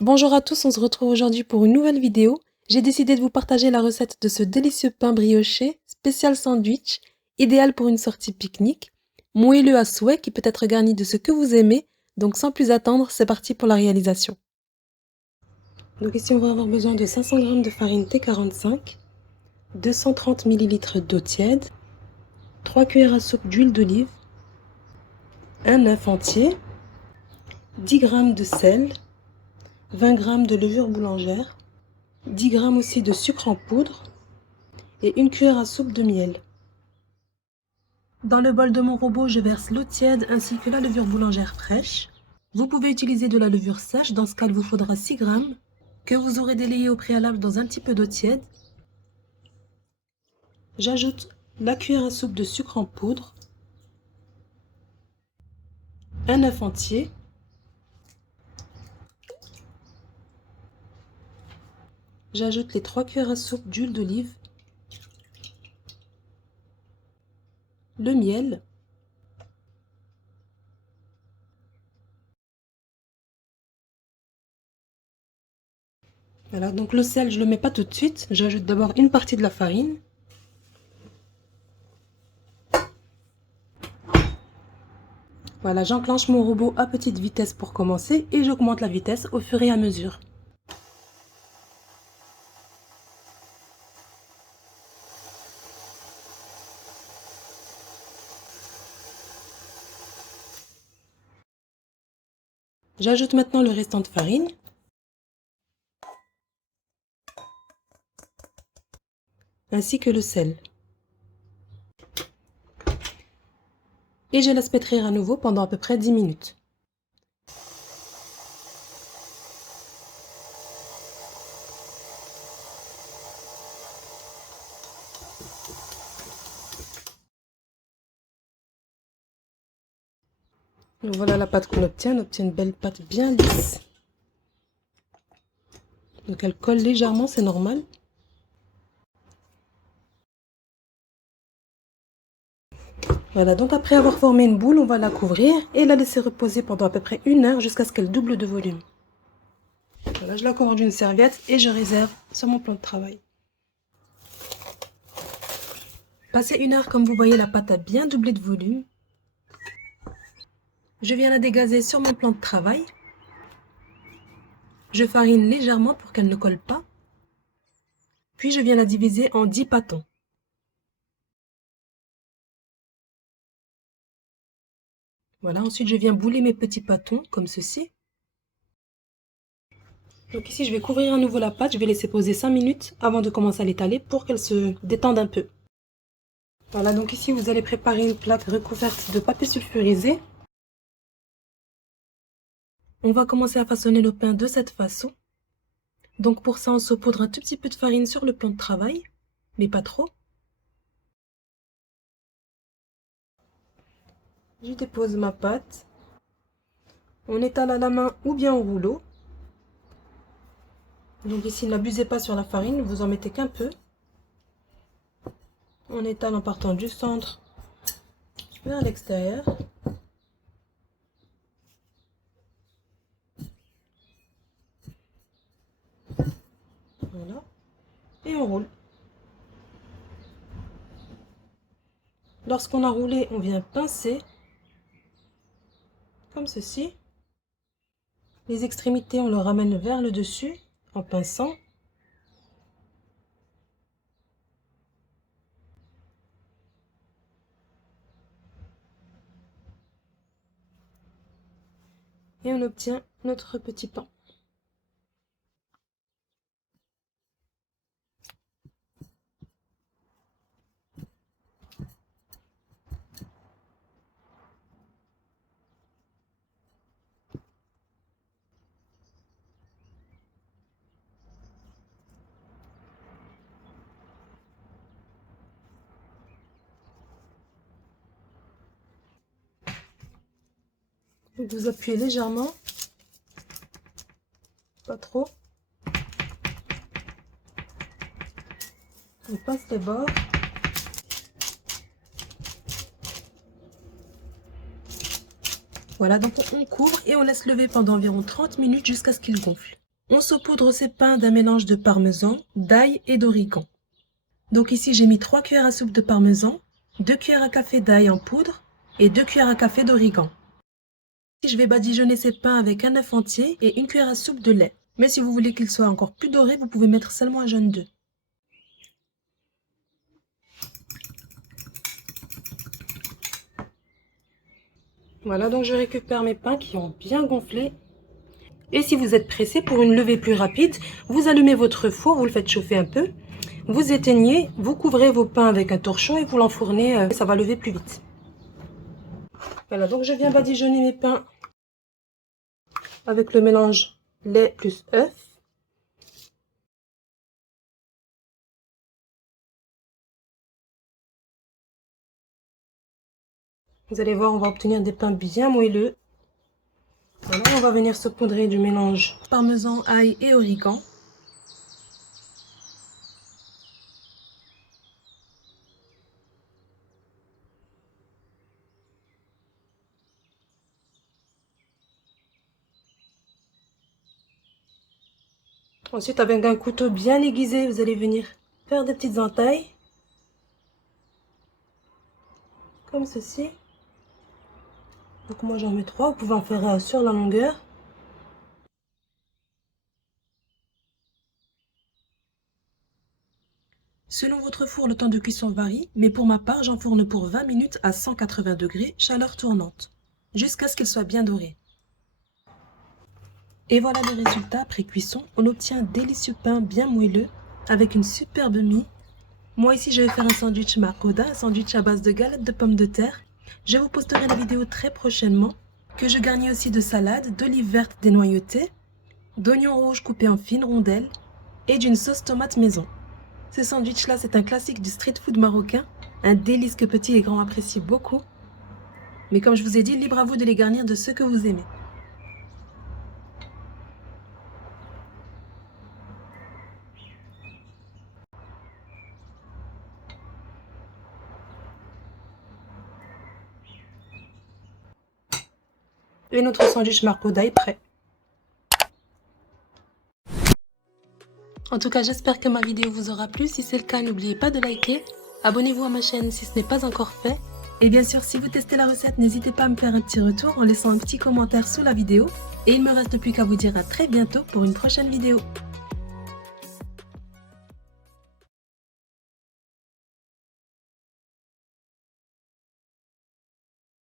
Bonjour à tous, on se retrouve aujourd'hui pour une nouvelle vidéo. J'ai décidé de vous partager la recette de ce délicieux pain brioché, spécial sandwich, idéal pour une sortie pique-nique, moelleux à souhait qui peut être garni de ce que vous aimez. Donc sans plus attendre, c'est parti pour la réalisation. Donc ici on va avoir besoin de 500 g de farine T45, 230 ml d'eau tiède, 3 cuillères à soupe d'huile d'olive, un œuf entier, 10 g de sel, 20 g de levure boulangère, 10 g aussi de sucre en poudre et une cuillère à soupe de miel. Dans le bol de mon robot, je verse l'eau tiède ainsi que la levure boulangère fraîche. Vous pouvez utiliser de la levure sèche, dans ce cas il vous faudra 6 g, que vous aurez délayé au préalable dans un petit peu d'eau tiède. J'ajoute la cuillère à soupe de sucre en poudre, un œuf entier, j'ajoute les 3 cuillères à soupe d'huile d'olive, le miel, voilà, donc le sel je ne le mets pas tout de suite, j'ajoute d'abord une partie de la farine. Voilà, j'enclenche mon robot à petite vitesse pour commencer et j'augmente la vitesse au fur et à mesure. J'ajoute maintenant le restant de farine. Ainsi que le sel. Et je laisse pétrir à nouveau pendant à peu près 10 minutes. Donc voilà la pâte qu'on obtient. On obtient une belle pâte bien lisse. Donc elle colle légèrement, c'est normal. Voilà, donc après avoir formé une boule, on va la couvrir et la laisser reposer pendant à peu près 1 heure jusqu'à ce qu'elle double de volume. Voilà, je la couvre d'une serviette et je réserve sur mon plan de travail. Passé 1 heure, comme vous voyez, la pâte a bien doublé de volume. Je viens la dégazer sur mon plan de travail. Je farine légèrement pour qu'elle ne colle pas. Puis je viens la diviser en 10 pâtons. Voilà, ensuite je viens bouler mes petits pâtons comme ceci. Donc ici je vais couvrir à nouveau la pâte, je vais laisser poser 5 minutes avant de commencer à l'étaler pour qu'elle se détende un peu. Voilà, donc ici vous allez préparer une plaque recouverte de papier sulfurisé. On va commencer à façonner le pain de cette façon. Donc pour ça on saupoudre un tout petit peu de farine sur le plan de travail, mais pas trop. Je dépose ma pâte. On étale à la main ou bien au rouleau. Donc ici n'abusez pas sur la farine, vous en mettez qu'un peu. On étale en partant du centre vers l'extérieur. Voilà. Et on roule. Lorsqu'on a roulé, on vient pincer, comme ceci. Les extrémités, on le ramène vers le dessus, en pinçant. Et on obtient notre petit pain. Vous appuyez légèrement, pas trop. On passe les bords. Voilà, donc on couvre et on laisse lever pendant environ 30 minutes jusqu'à ce qu'il gonfle. On saupoudre ces pains d'un mélange de parmesan, d'ail et d'origan. Donc ici j'ai mis 3 cuillères à soupe de parmesan, 2 cuillères à café d'ail en poudre et 2 cuillères à café d'origan. Je vais badigeonner ces pains avec un œuf entier et une cuillère à soupe de lait. Mais si vous voulez qu'ils soient encore plus dorés, vous pouvez mettre seulement un jaune d'œuf. Voilà, donc je récupère mes pains qui ont bien gonflé. Et si vous êtes pressé pour une levée plus rapide, vous allumez votre four, vous le faites chauffer un peu, vous éteignez, vous couvrez vos pains avec un torchon et vous l'enfournez, ça va lever plus vite. Voilà, donc je viens badigeonner mes pains avec le mélange lait plus œuf. Vous allez voir, on va obtenir des pains bien moelleux. Voilà, on va venir saupoudrer du mélange parmesan, ail et origan. Ensuite, avec un couteau bien aiguisé, vous allez venir faire des petites entailles. Comme ceci. Donc moi j'en mets 3, vous pouvez en faire sur la longueur. Selon votre four, le temps de cuisson varie, mais pour ma part, j'enfourne pour 20 minutes à 180 degrés, chaleur tournante, jusqu'à ce qu'il soit bien doré. Et voilà le résultat après cuisson. On obtient un délicieux pain bien moelleux avec une superbe mie. Moi ici, je vais faire un sandwich marcoda, un sandwich à base de galettes de pommes de terre. Je vous posterai la vidéo très prochainement, que je garnis aussi de salade, d'olives vertes dénoyautées, d'oignons rouges coupés en fines rondelles et d'une sauce tomate maison. Ce sandwich-là, c'est un classique du street food marocain, un délice que petits et grands apprécient beaucoup. Mais comme je vous ai dit, libre à vous de les garnir de ce que vous aimez. Et notre sandwich marcoda est prêt. En tout cas, j'espère que ma vidéo vous aura plu. Si c'est le cas, n'oubliez pas de liker. Abonnez-vous à ma chaîne si ce n'est pas encore fait. Et bien sûr, si vous testez la recette, n'hésitez pas à me faire un petit retour en laissant un petit commentaire sous la vidéo. Et il ne me reste plus qu'à vous dire à très bientôt pour une prochaine vidéo.